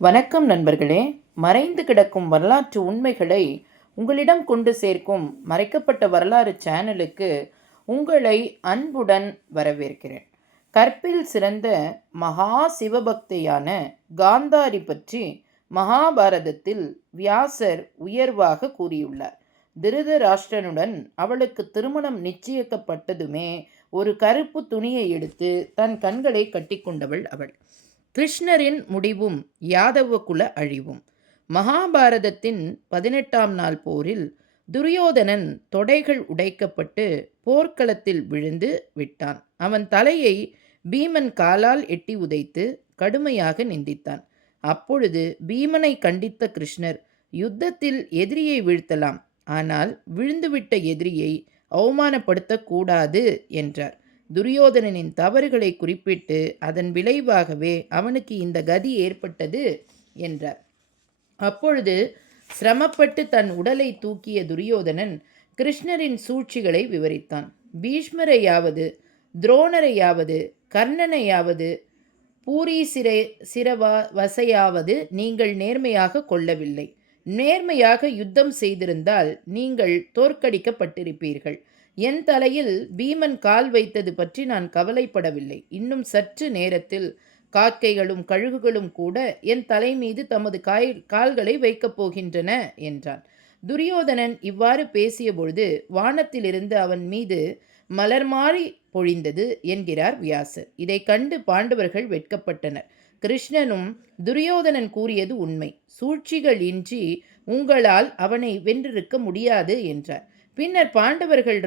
வணக்கம் நண்பர்களே. மறைந்து கிடக்கும் வரலாற்று உண்மைகளை உங்களிடம் கொண்டு சேர்க்கும் மறைக்கப்பட்ட வரலாறு சேனலுக்கு உங்களை அன்புடன் வரவேற்கிறேன். கற்பில் சிறந்த மகா சிவபக்தியான காந்தாரி பற்றி மகாபாரதத்தில் வியாசர் உயர்வாக கூறியுள்ளார். திருதராஷ்டிரனுடன் அவளுக்கு திருமணம் நிச்சயிக்கப்பட்டதுமே ஒரு கருப்பு துணியை எடுத்து தன் கண்களை கட்டிக்கொண்டவள் அவள். கிருஷ்ணரின் முடிவும் யாதவ குல அழிவும். மகாபாரதத்தின் 18ஆம் நாள் போரில் துரியோதனன் தொடைகள் உடைக்கப்பட்டு போர்க்களத்தில் விழுந்து விட்டான். அவன் தலையை பீமன் காலால் எட்டி உதைத்து கடுமையாக நிந்தித்தான். அப்பொழுது பீமனை கண்டித்த கிருஷ்ணர், யுத்தத்தில் எதிரியை வீழ்த்தலாம், ஆனால் விழுந்துவிட்ட எதிரியை அவமானப்படுத்தக்கூடாது என்றார். துரியோதனனின் தவறுகளை குறிப்பிட்டு அதன் விளைவாகவே அவனுக்கு இந்த கதி ஏற்பட்டது என்றார். அப்பொழுது சிரமப்பட்டு தன் உடலை தூக்கிய துரியோதனன் கிருஷ்ணரின் சூழ்ச்சிகளை விவரித்தான். பீஷ்மரையாவது, துரோணரையாவது, கர்ணனையாவது, பூரி சிரவசையாவது நீங்கள் நேர்மையாக கொள்ளவில்லை. நேர்மையாக யுத்தம் செய்திருந்தால் நீங்கள் தோற்கடிக்கப்பட்டிருப்பீர்கள். என் தலையில் பீமன் கால் வைத்தது பற்றி நான் கவலைப்படவில்லை. இன்னும் சற்று நேரத்தில் காக்கைகளும் கழுகுகளும் கூட என் தலை மீது தமது கால்களை வைக்கப் போகின்றன என்றான். துரியோதனன் இவ்வாறு பேசியபொழுது வானத்திலிருந்து அவன் மீது மலர் மாறி பொழிந்தது என்கிறார் வியாசர். இதை கண்டு பாண்டவர்கள் வெட்கப்பட்டனர். கிருஷ்ணனும் துரியோதனன் கூறியது உண்மை, சூழ்ச்சிகள் இன்றி உங்களால் அவனை வென்றிருக்க முடியாது என்றார். பின்னர் பாண்டவர்கள்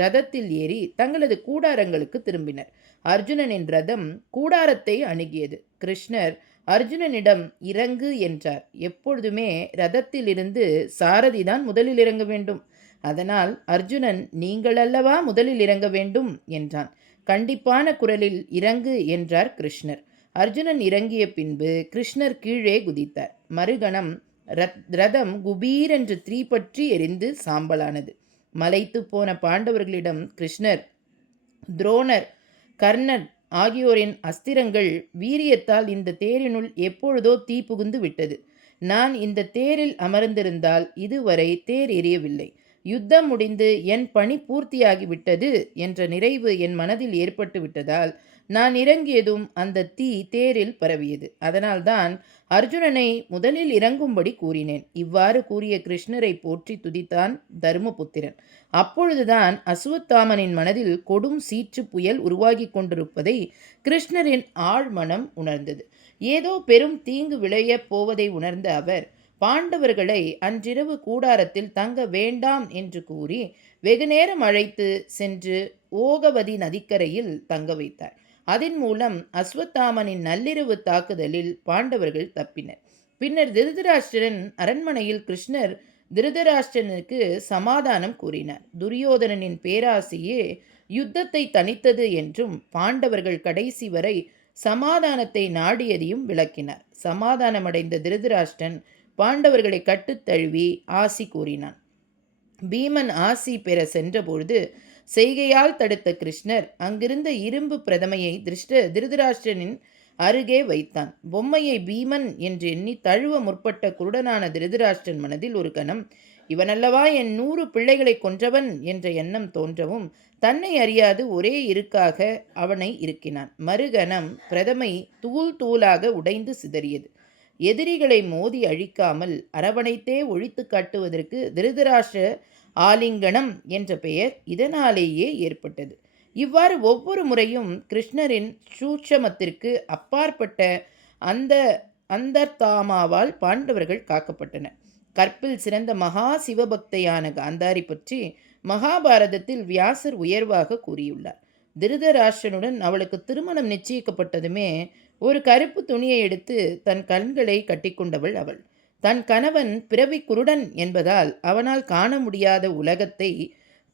ரதத்தில் ஏறி தங்களது கூடாரங்களுக்கு திரும்பினர். அர்ஜுனனின் ரதம் கூடாரத்தை அணுகியது. கிருஷ்ணர் அர்ஜுனனிடம் இறங்கு என்றார். எப்பொழுதுமே ரதத்தில் இருந்து சாரதிதான் முதலில் இறங்க வேண்டும். அதனால் அர்ஜுனன், நீங்கள் அல்லவா முதலில் இறங்க வேண்டும் என்றான். கண்டிப்பான குரலில் இறங்கு என்றார் கிருஷ்ணர். அர்ஜுனன் இறங்கிய பின்பு கிருஷ்ணர் கீழே குதித்தார். மறுகணம் ரதம் குபீரென்று தீப்பற்றி எரிந்து சாம்பலானது. மலைத்து போன பாண்டவர்களிடம் கிருஷ்ணர், துரோணர், கர்ணர் ஆகியோரின் அஸ்திரங்கள் வீரியத்தால் இந்த தேரினுள் எப்பொழுதோ தீ புகுந்து விட்டது. நான் இந்த தேரில் அமர்ந்திருந்தால் இதுவரை தேர் எரியவில்லை. யுத்தம் முடிந்து என் பணி பூர்த்தியாகிவிட்டது என்ற நிறைவு என் மனதில் ஏற்பட்டு விட்டதால் நான் இறங்கியதும் அந்த தீ தேரில் பரவியது. அதனால்தான் அர்ஜுனனை முதலில் இறங்கும்படி கூறினேன். இவ்வாறு கூறிய கிருஷ்ணரை போற்றி துதித்தான் தருமபுத்திரன். அப்பொழுதுதான் அசுவத்தாமனின் மனதில் கொடும் சீற்று புயல் உருவாகி கொண்டிருப்பதை கிருஷ்ணரின் ஆழ்மனம் உணர்ந்தது. ஏதோ பெரும் தீங்கு விளையப் போவதை உணர்ந்த அவர் பாண்டவர்களை அன்றிரவு கூடாரத்தில் தங்க வேண்டாம் என்று கூறி வெகுநேரம் அழைத்து சென்று ஓகவதி நதிக்கரையில் தங்க வைத்தார். அதன் மூலம் அஸ்வத்தாமனின் நள்ளிரவு தாக்குதலில் பாண்டவர்கள் தப்பினர். பின்னர் திருதராஷ்டிரன் அரண்மனையில் கிருஷ்ணர் திருதராஷ்டிரனுக்கு சமாதானம் கூறினார். துரியோதனனின் பேராசையே யுத்தத்தை தணித்தது என்றும் பாண்டவர்கள் கடைசி வரை சமாதானத்தை நாடியதையும் விளக்கினார். சமாதானமடைந்த திருதராஷ்டிரன் பாண்டவர்களை கட்டுத்தழுவி ஆசி கூறினான். பீமன் ஆசி பெற சென்றபொழுது செய்கையால் தடுத்த கிருஷ்ணர் அங்கிருந்த இரும்பு பிரதமையை திருதராஷ்டிரனின் அருகே வைத்தான். பொம்மையை பீமன் என்று எண்ணி தழுவ முற்பட்ட குருடனான திருதராஷ்டிரன் மனதில் ஒரு கணம், இவனல்லவா என் 100 பிள்ளைகளை கொன்றவன் என்ற எண்ணம் தோன்றவும் தன்னை அறியாது ஒரே இருக்காக அவனை இருக்கினான். மறுகணம் பிரதமை தூள் தூளாக உடைந்து சிதறியது. எதிரிகளை மோதி அழிக்காமல் அரவணைத்தே ஒழித்து காட்டுவதற்கு திருதராஷ்டிர ஆலிங்கனம் என்ற பெயர் இதனாலேயே ஏற்பட்டது. இவ்வாறு ஒவ்வொரு முறையும் கிருஷ்ணரின் சூட்சமத்திற்கு அப்பாற்பட்ட அந்த அந்தர்தாமாவால் பாண்டவர்கள் காக்கப்பட்டனர். கற்பில் சிறந்த மகா சிவபக்தையான காந்தாரி பற்றி மகாபாரதத்தில் வியாசர் உயர்வாக கூறியுள்ளார். திருதராஷ்டிரனுடன் அவளுக்கு திருமணம் நிச்சயிக்கப்பட்டதுமே ஒரு கருப்பு துணியை எடுத்து தன் கண்களை கட்டிக்கொண்டவள் அவள். தன் கணவன் பிறவி குருடன் என்பதால் அவனால் காண முடியாத உலகத்தை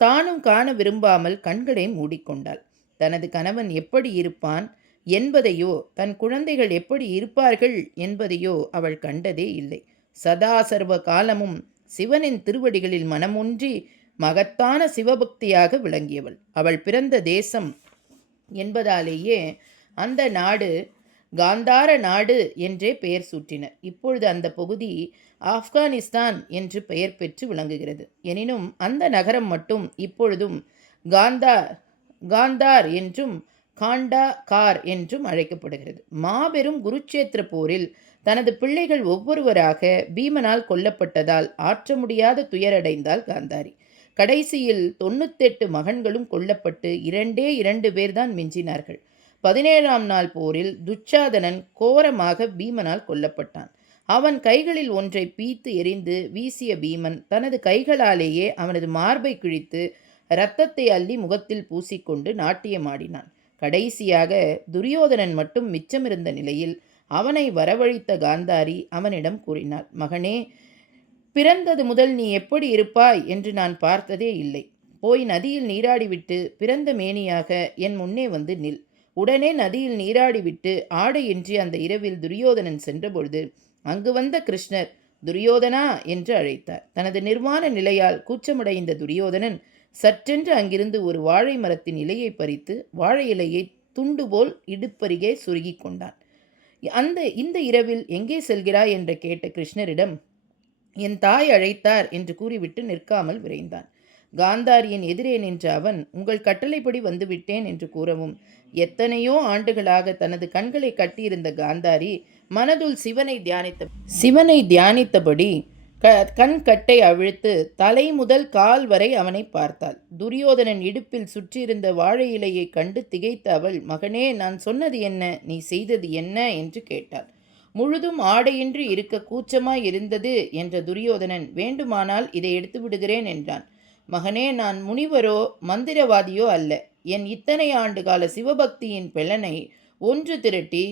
தானும் காண விரும்பாமல் கண்களை மூடிக்கொண்டாள். தனது கணவன் எப்படி இருப்பான் என்பதையோ தன் குழந்தைகள் எப்படி இருப்பார்கள் என்பதையோ அவள் கண்டதே இல்லை. சதா சர்வ காலமும் சிவனின் திருவடிகளில் மனமொன்றி மகத்தான சிவபக்தியாக விளங்கியவள். அவள் பிறந்த தேசம் என்பதாலேயே அந்த நாடு காந்தார நாடு என்றே பெயர் சூட்டினர். இப்பொழுது அந்த பகுதி ஆப்கானிஸ்தான் என்று பெயர் பெற்று விளங்குகிறது. எனினும் அந்த நகரம் மட்டும் இப்பொழுதும் காந்தார் காந்தார் என்றும் காண்டா கார் என்றும் அழைக்கப்படுகிறது. மாபெரும் குருட்சேத்திர போரில் தனது பிள்ளைகள் ஒவ்வொருவராக பீமனால் கொல்லப்பட்டதால் ஆற்ற முடியாத துயரடைந்தாள் காந்தாரி. கடைசியில் 98 மகன்களும் கொல்லப்பட்டு 2 பேர்தான் மிஞ்சினார்கள். 17ஆம் நாள் போரில் துச்சாதனன் கோரமாக பீமனால் கொல்லப்பட்டான். அவன் கைகளில் ஒன்றை பீத்து எறிந்து வீசிய பீமன் தனது கைகளாலேயே அவனது மார்பை கிழித்து இரத்தத்தை அள்ளி முகத்தில் பூசிக்கொண்டு நாட்டியமாடினான். கடைசியாக துரியோதனன் மட்டும் மிச்சமிருந்த நிலையில் அவனை வரவழைத்த காந்தாரி அவனிடம் கூறினாள், மகனே, பிறந்தது முதல் நீ எப்படி இருப்பாய் என்று நான் பார்த்ததே இல்லை. போய் நதியில் நீராடிவிட்டு பிறந்த மேனியாக என் முன்னே வந்து நில். உடனே நதியில் நீராடிவிட்டு ஆடையின்றி அந்த இரவில் துரியோதனன் சென்றபொழுது அங்கு வந்த கிருஷ்ணர் துரியோதனா என்று அழைத்தார். தனது நிர்வாண நிலையால் கூச்சமடைந்த துரியோதனன் சற்றென்று அங்கிருந்து ஒரு வாழை மரத்தின் இலையை பறித்து வாழை இலையை துண்டு போல் இடுப்பருகே சுருகி கொண்டான். இந்த இரவில் எங்கே செல்கிறாய் என்று கேட்ட கிருஷ்ணரிடம், என் தாய் அழைத்தார் என்று கூறிவிட்டு நிற்காமல் விரைந்தான். காந்தாரியின் எதிரே நின்ற அவன், உங்கள் கட்டளைப்படி வந்துவிட்டேன் என்று கூறவும், எத்தனையோ ஆண்டுகளாக தனது கண்களை கட்டியிருந்த காந்தாரி மனதுள் சிவனை தியானித்தபடி கண் கட்டை அவிழ்த்து தலை முதல் கால் வரை அவனை பார்த்தாள். துரியோதனன் இடுப்பில் சுற்றியிருந்த வாழை இலையை கண்டு திகைத்த அவள், மகனே, நான் சொன்னது என்ன, நீ செய்தது என்ன என்று கேட்டாள். முழுதும் ஆடையின்றி இருக்க கூச்சமாய் இருந்தது என்ற துரியோதனன், வேண்டுமானால் இதை எடுத்து விடுகிறேன் என்றான். மகனே, நான் முனிவரோ மந்திரவாதியோ அல்ல. என் இத்தனை ஆண்டுகால சிவபக்தியின் பெலனை ஒன்று திரட்டி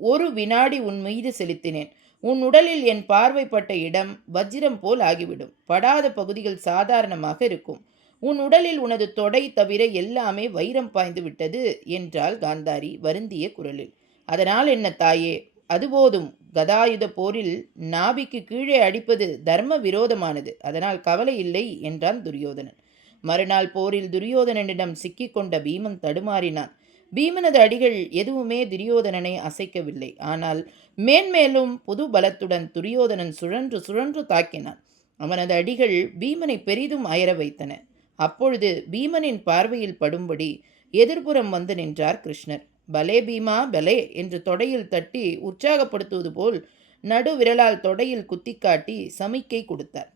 ஒரு வினாடி உன் மீது செலுத்தினேன். உன் உடலில் என் பார்வைப்பட்ட இடம் வஜ்ரம் போல் ஆகிவிடும். படாத பகுதிகள் சாதாரணமாக இருக்கும். உன் உடலில் உனது தொடை தவிர எல்லாமே வைரம் பாய்ந்து விட்டது என்றாள் காந்தாரி வருந்திய குரலில். அதனால் என்ன தாயே, அதுபோதும். கதாயுத போரில் நாபிக்கு கீழே அடிப்பது தர்ம விரோதமானது. அதனால் கவலை இல்லை என்றான் துரியோதனன். மறுநாள் போரில் துரியோதனனிடம் சிக்கிக்கொண்ட பீமன் தடுமாறினான். பீமனது அடிகள் எதுவுமே துரியோதனனை அசைக்கவில்லை. ஆனால் மேன்மேலும் புது பலத்துடன் துரியோதனன் சுழன்று தாக்கினான். அவனது அடிகள் பீமனை பெரிதும் அயர வைத்தன. அப்பொழுது பீமனின் பார்வையில் படும்படி எதிர்புறம் வந்து நின்றார் கிருஷ்ணர். பலே பீமா பலே என்று தொடையில் தட்டி உற்சாகப்படுத்துவது போல் நடு விரலால் தொடையில் குத்திக்காட்டி சமிக்கை கொடுத்தார்.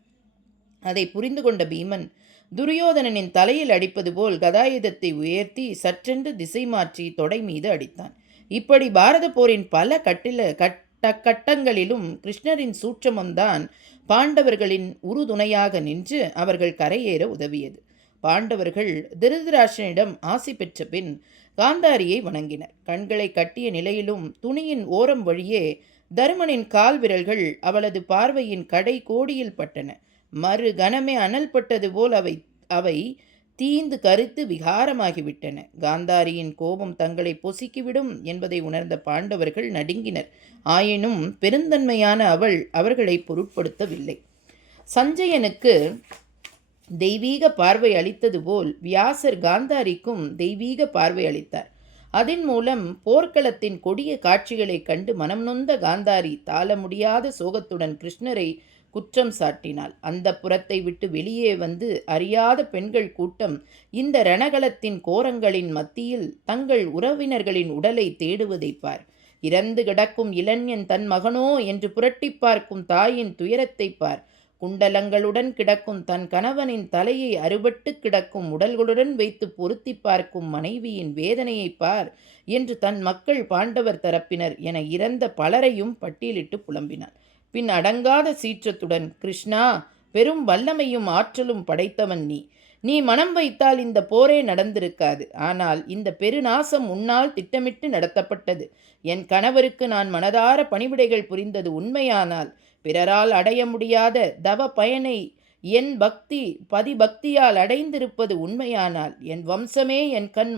அதை புரிந்து கொண்ட பீமன் துரியோதனனின் தலையில் அடிப்பது போல் கதாயுதத்தை உயர்த்தி சற்றென்று திசை மாற்றி தொடை மீது அடித்தான். இப்படி பாரத போரின் பல கட்டங்களிலும் கிருஷ்ணரின் சூட்சமம்தான் பாண்டவர்களின் உறுதுணையாக நின்று அவர்கள் கரையேற உதவியது. பாண்டவர்கள் திருதராஷ்டிரனிடம் ஆசி பெற்ற பின் காந்தாரியை வணங்கினர். கண்களை கட்டிய நிலையிலும் துணியின் ஓரம் வழியே தருமனின் கால் விரல்கள் அவளது பார்வையின் கடை கோடியில் பட்டன. மறு கணமே அனல் பட்டது போல் அவை தீந்து கருத்து விகாரமாகிவிட்டன. காந்தாரியின் கோபம் தங்களை பொசுக்கிவிடும் என்பதை உணர்ந்த பாண்டவர்கள் நடுங்கினர். ஆயினும் பெருந்தன்மையான அவள் அவர்களை பொருட்படுத்தவில்லை. சஞ்சயனுக்கு தெய்வீக பார்வை அளித்தது போல் வியாசர் காந்தாரிக்கும் தெய்வீக பார்வை அளித்தார். அதன் மூலம் போர்க்களத்தின் கொடிய காட்சிகளை கண்டு மனம் நொந்த காந்தாரி தாள முடியாத சோகத்துடன் கிருஷ்ணரை குற்றம் சாட்டினாள். அந்த புறத்தை விட்டு வெளியே வந்து அறியாத பெண்கள் கூட்டம் இந்த ரணகளத்தின் கோரங்களின் மத்தியில் தங்கள் உறவினர்களின் உடலை தேடுவதை பார். இறந்து கிடக்கும் இளைஞன் தன் மகனோ என்று புரட்டி பார்க்கும் தாயின் துயரத்தை பார். குண்டலங்களுடன் கிடக்கும் தன் கணவனின் தலையை அறுபட்டு கிடக்கும் உடல்களுடன் வைத்து பொருத்தி பார்க்கும் மனைவியின் வேதனையை பார் என்று தன் மக்கள் பாண்டவர் தரப்பினர் என இறந்த பலரையும் பட்டியலிட்டு புலம்பினார். பின் அடங்காத சீற்றத்துடன், கிருஷ்ணா, பெரும் வல்லமையும் ஆற்றலும் படைத்தவன் நீ மனம் வைத்தால் இந்த போரே நடந்திருக்காது. ஆனால் இந்த பெருநாசம் உன்னால் திட்டமிட்டு நடத்தப்பட்டது. என் கணவருக்கு நான் மனதார பணிவிடைகள் புரிந்தது உண்மையானால், பிறரால் அடைய முடியாத தவ பயனை என் பதிபக்தியால் அடைந்திருப்பது உண்மையானால், என் வம்சமே என் கண்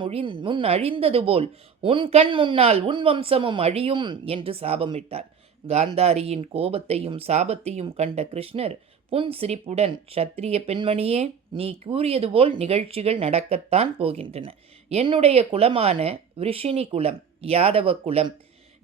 முன் அழிந்தது போல் உன் கண் முன்னால் உன் வம்சமும் அழியும் என்று சாபமிட்டார். காந்தாரியின் கோபத்தையும் சாபத்தையும் கண்ட கிருஷ்ணர் புன் சிரிப்புடன், சத்திரிய பெண்மணியே, நீ கூறியது போல் நிகழ்ச்சிகள் நடக்கத்தான் போகின்றன. என்னுடைய குலமான விருஷினி குலம், யாதவ குலம்,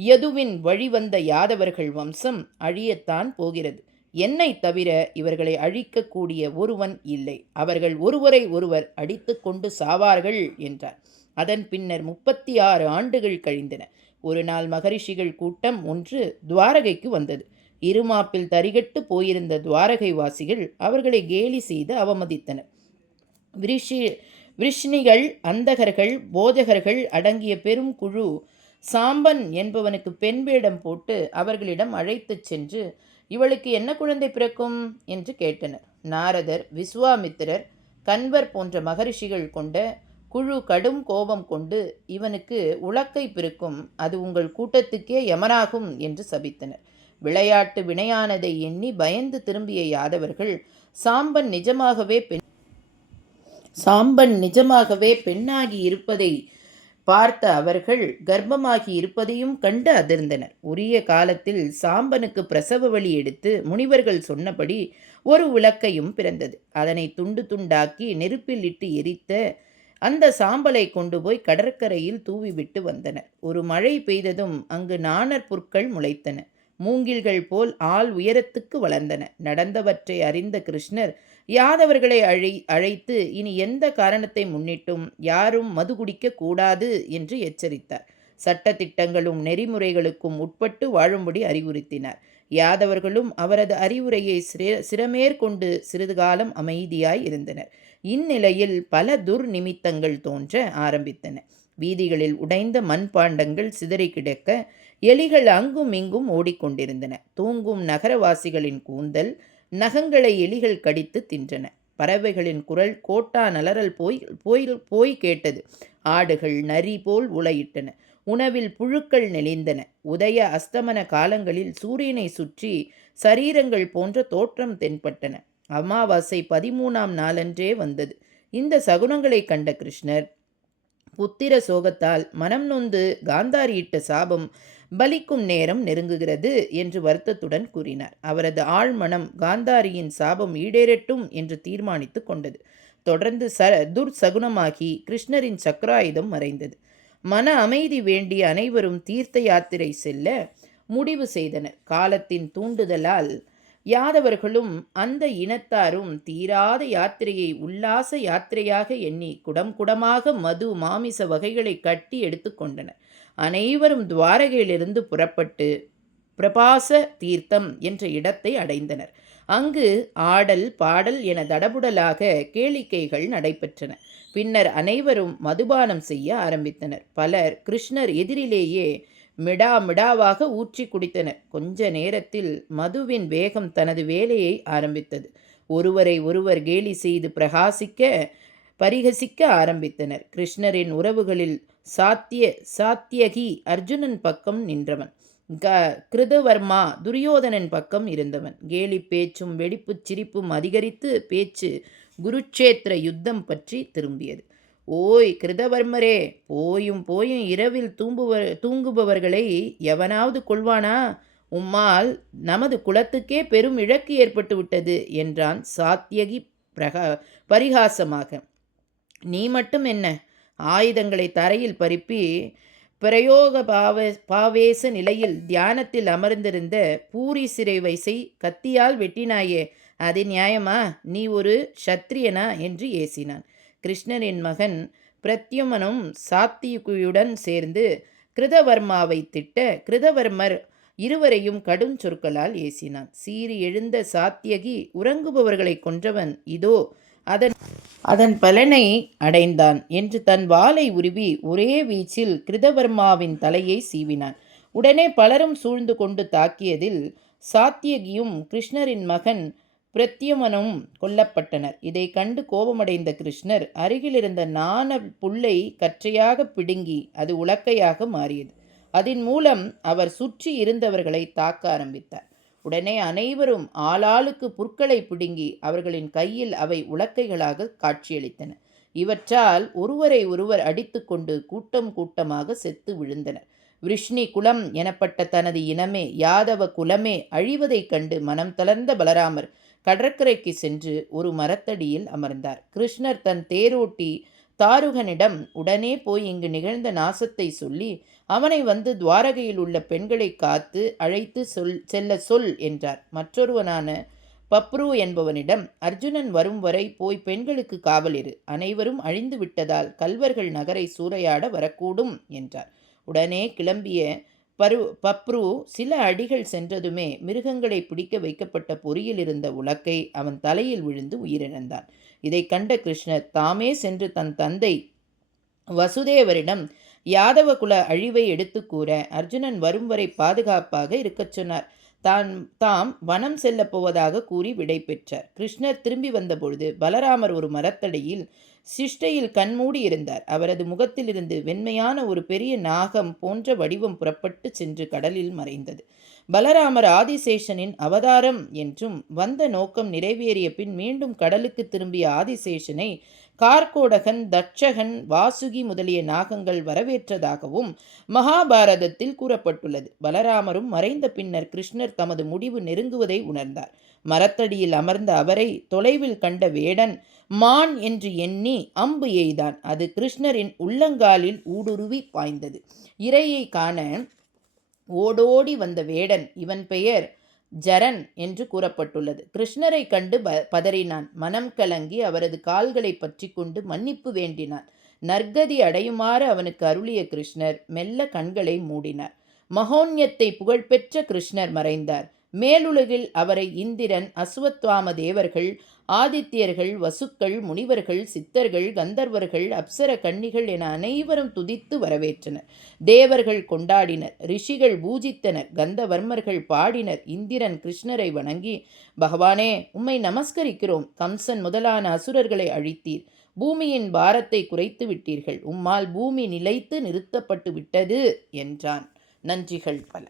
யதுவின் வழிவந்த யாதவர்கள் வம்சம் அழியத்தான் போகிறது. என்னைத் தவிர இவர்களை அழிக்கக்கூடிய ஒருவன் இல்லை. அவர்கள் ஒருவரை ஒருவர் அடித்து கொண்டு சாவார்கள் என்றார். அதன் பின்னர் 36 ஆண்டுகள் கழிந்தன. ஒரு நாள் மகரிஷிகள் கூட்டம் ஒன்று துவாரகைக்கு வந்தது. இருமாப்பில் தரிகட்டு போயிருந்த துவாரகை வாசிகள் அவர்களை கேலி செய்து அவமதித்தனர். விருஷ்ணிகள், அந்தகர்கள், போஜகர்கள் அடங்கிய பெரும் குழு சாம்பன் என்பவனுக்கு பெண் வேடம் போட்டு அவர்களிடம் அழைத்துச் சென்று, இவளுக்கு என்ன குழந்தை பிறக்கும் என்று கேட்டனர். நாரதர், விஸ்வாமித்திரர், கன்வர் போன்ற மகரிஷிகள் கொண்ட குழு கடும் கோபம் கொண்டு, இவனுக்கு உலக்கை பிறக்கும், அது உங்கள் கூட்டத்துக்கே யமனாகும் என்று சபித்தனர். விளையாட்டு வினையானதை எண்ணி பயந்து திரும்பிய யாதவர்கள் சாம்பன் நிஜமாகவே பெண்ணாகி இருப்பதை பார்த்த அவர்கள் கர்ப்பமாகி இருப்பதையும் கண்டு அதிர்ந்தனர். உரிய காலத்தில் சாம்பனுக்கு பிரசவ வலி எடுத்து முனிவர்கள் சொன்னபடி ஒரு உலக்கையும் பிறந்தது. அதனை துண்டு துண்டாக்கி நெருப்பில் இட்டு எரித்த அந்த சாம்பலை கொண்டு போய் கடற்கரையில் தூவிவிட்டு வந்தனர். ஒரு மழை பெய்ததும் அங்கு நாணற் புற்கள் முளைத்தன. மூங்கில்கள் போல் ஆள் உயரத்துக்கு வளர்ந்தன. நடந்தவற்றை அறிந்த கிருஷ்ணர் யாதவர்களை அழைத்து இனி எந்த காரணத்தை முன்னிட்டும் யாரும் மது குடிக்க கூடாது என்று எச்சரித்தார். சட்ட திட்டங்களும் நெறிமுறைகளுக்கும் உட்பட்டு வாழும்படி அறிவுறுத்தினார். யாதவர்களும் அவரது அறிவுரையை சிரமேற்கொண்டு சிறிது காலம் அமைதியாய் இருந்தனர். இந்நிலையில் பல துர்நிமித்தங்கள் தோன்ற ஆரம்பித்தன. வீதிகளில் உடைந்த மண்பாண்டங்கள் சிதறி கிடக்க எலிகள் அங்கும் இங்கும் ஓடிக்கொண்டிருந்தன. தூங்கும் நகரவாசிகளின் கூந்தல் நகங்களை எலிகள் கடித்து தின்றன. பறவைகளின் குரல் கோட்டா நலறல் போய் கேட்டது. ஆடுகள் நரி போல் உலையிட்டன. உணவில் புழுக்கள் நெளிந்தன. உதய அஸ்தமன காலங்களில் சூரியனை சுற்றி சரீரங்கள் போன்ற தோற்றம் தென்பட்டன. அமாவாசை 13ஆம் நாளன்றே வந்தது. இந்த சகுனங்களை கண்ட கிருஷ்ணர் புத்திர சோகத்தால் மனம் நொந்து காந்தாரியிட்ட சாபம் பலிக்கும் நேரம் நெருங்குகிறது என்று வருத்தத்துடன் கூறினார். அவரது ஆழ்மனம் காந்தாரியின் சாபம் ஈடேறட்டும் என்று தீர்மானித்து கொண்டது. தொடர்ந்து துர்சகுனமாகி கிருஷ்ணரின் சக்கராயுதம் மறைந்தது. மன அமைதி வேண்டிய அனைவரும் தீர்த்த யாத்திரை செல்ல முடிவு செய்தனர். காலத்தின் தூண்டுதலால் யாதவர்களும் அந்த இனத்தாரும் தீராத யாத்திரையை உல்லாச யாத்திரையாக எண்ணி குடம் குடமாக மது மாமிச வகைகளை கட்டி எடுத்து கொண்டனர். அனைவரும் துவாரகையிலிருந்து புறப்பட்டு பிரபாச தீர்த்தம் என்ற இடத்தை அடைந்தனர். அங்கு ஆடல் பாடல் என தடபுடலாக கேளிக்கைகள் நடைபெற்றன. பின்னர் அனைவரும் மதுபானம் செய்ய ஆரம்பித்தனர். பலர் கிருஷ்ணர் எதிரிலேயே மிடாவாக ஊற்றி குடித்தனர். கொஞ்ச நேரத்தில் மதுவின் வேகம் தனது வேலையை ஆரம்பித்தது. ஒருவரை ஒருவர் கேலி செய்து பரிகசிக்க ஆரம்பித்தனர். கிருஷ்ணரின் உறவுகளில் சாத்தியகி அர்ஜுனன் பக்கம் நின்றவன். கிருதவர்மா துரியோதனன் பக்கம் இருந்தவன். கேலி பேச்சும் வெடிப்புச் சிரிப்பும் அதிகரித்து பேச்சு குருட்சேத்திர யுத்தம் பற்றி திரும்பியது. ஓய் கிருதவர்மரே, போயும் இரவில் தூங்குபவர்களை எவனாவது கொள்வானா? உம்மால் நமது குலத்துக்கே பெரும் இழக்கு ஏற்பட்டு விட்டது என்றான் சாத்தியகி பரிகாசமாக. நீ மட்டும் என்ன, ஆயுதங்களை தரையில் பரப்பி பிரயோக பாவேச நிலையில் தியானத்தில் அமர்ந்திருந்த பூரி சிறை வைசை கத்தியால் வெட்டினாயே, அது நியாயமா? நீ ஒரு சத்திரியனா என்று ஏசினான். கிருஷ்ணரின் மகன் பிரத்யுமனும் சாத்தியுடன் சேர்ந்து கிருதவர்மாவை திட்ட கிருதவர்மர் இருவரையும் கடும் சொற்களால் ஏசினான். சீறி எழுந்த சாத்தியகி உறங்குபவர்களை கொன்றவன் இதோ அதன் பலனை அடைந்தான் என்று தன் வாளை உருவி ஒரே வீச்சில் கிருதவர்மாவின் தலையை சீவினான். உடனே பலரும் சூழ்ந்து கொண்டு தாக்கியதில் சாத்தியகியும் கிருஷ்ணரின் மகன் பிரத்யுமனும் கொல்லப்பட்டனர். இதை கண்டு கோபமடைந்த கிருஷ்ணர் அருகிலிருந்த நாண புல்லை கற்றையாக பிடுங்கி அது உலக்கையாக மாறியது. அதன் மூலம் அவர் சுற்றி இருந்தவர்களை தாக்க ஆரம்பித்தார். உடனே அனைவரும் ஆளாளுக்கு புற்களை பிடுங்கி அவர்களின் கையில் அவை உலக்கைகளாக காட்சியளித்தன. இவற்றால் ஒருவரை ஒருவர் அடித்து கொண்டு கூட்டமாக செத்து விழுந்தனர். விருஷ்ணி குலம் எனப்பட்ட தனது இனமே, யாதவ குலமே அழிவதைக் கண்டு மனம் தளர்ந்த பலராமர் கடற்கரைக்கு சென்று ஒரு மரத்தடியில் அமர்ந்தார். கிருஷ்ணர் தன் தேரோட்டி தாருகனிடம் உடனே போய் இங்கு நிகழ்ந்த நாசத்தை சொல்லி அவனை வந்து துவாரகையில் உள்ள பெண்களை காத்து அழைத்து செல்ல சொல் என்றார். மற்றொருவனான பப்ரு என்பவனிடம், அர்ஜுனன் வரும் வரை போய் பெண்களுக்கு காவல் இரு. அனைவரும் அழிந்து விட்டதால் கல்வர்கள் நகரை சூறையாட வரக்கூடும் என்றார். உடனே கிளம்பிய பப்ரு சில அடிகள் சென்றதுமே மிருகங்களை பிடிக்க வைக்கப்பட்ட பொறியில் இருந்த உலக்கை அவன் தலையில் விழுந்து உயிரிழந்தான். இதை கண்ட கிருஷ்ணர் தாமே சென்று தன் தந்தை வசுதேவரிடம் யாதவகுல அழிவை எடுத்து கூற அர்ஜுனன் வரும் வரை பாதுகாப்பாக இருக்கச் சொன்னார். தாம் வனம் செல்லப் போவதாக கூறி விடை பெற்றார். கிருஷ்ணர் திரும்பி வந்தபொழுது பலராமர் ஒரு மரத்தடியில் சிஷ்டையில் கண்மூடி இருந்தார். அவரது முகத்திலிருந்து வெண்மையான ஒரு பெரிய நாகம் போன்ற வடிவம் புறப்பட்டு சென்று கடலில் மறைந்தது. பலராமர் ஆதிசேஷனின் அவதாரம் என்றும் வந்த நோக்கம் நிறைவேறிய பின் மீண்டும் கடலுக்கு திரும்பிய ஆதிசேஷனை கார்கோடகன், தட்சகன், வாசுகி முதலிய நாகங்கள் வரவேற்றதாகவும் மகாபாரதத்தில் கூறப்பட்டுள்ளது. பலராமரும் மறைந்த பின்னர் கிருஷ்ணர் தமது முடிவு நெருங்குவதை உணர்ந்தார். மரத்தடியில் அமர்ந்த அவரை தொலைவில் கண்ட வேடன் மான் என்று எண்ணி அம்பு எய்தான். அது கிருஷ்ணரின் உள்ளங்காலில் ஊடுருவி பாய்ந்தது. இரையை காண ஓடோடி வந்த வேடன், இவன் பெயர் ஜரன் என்று கூறப்பட்டுள்ளது, கிருஷ்ணரை கண்டு பதறினான். மனம் கலங்கி அவரது கால்களை பற்றி கொண்டு மன்னிப்பு வேண்டினான். நற்கதி அடையுமாறு அவனுக்கு அருளிய கிருஷ்ணர் மெல்ல கண்களை மூடினார். மகோன்யத்தை புகழ்பெற்ற கிருஷ்ணர் மறைந்தார். மேலுலகில் அவரை இந்திரன், அசுவத்வாம தேவர்கள், ஆதித்யர்கள், வசுக்கள், முனிவர்கள், சித்தர்கள், கந்தர்வர்கள், அப்சர கன்னிகள் என அனைவரும் துதித்து வரவேற்றனர். தேவர்கள் கொண்டாடினர், ரிஷிகள் பூஜித்தனர், கந்தவர்மர்கள் பாடினர். இந்திரன் கிருஷ்ணரை வணங்கி, பகவானே, உம்மை நமஸ்கரிக்கிறோம். கம்சன் முதலான அசுரர்களை அழித்தீர். பூமியின் பாரத்தை குறைத்து விட்டீர்கள். உம்மால் பூமி நிலைத்து நிறுத்தப்பட்டு விட்டது என்றான். நன்றிகள் பல.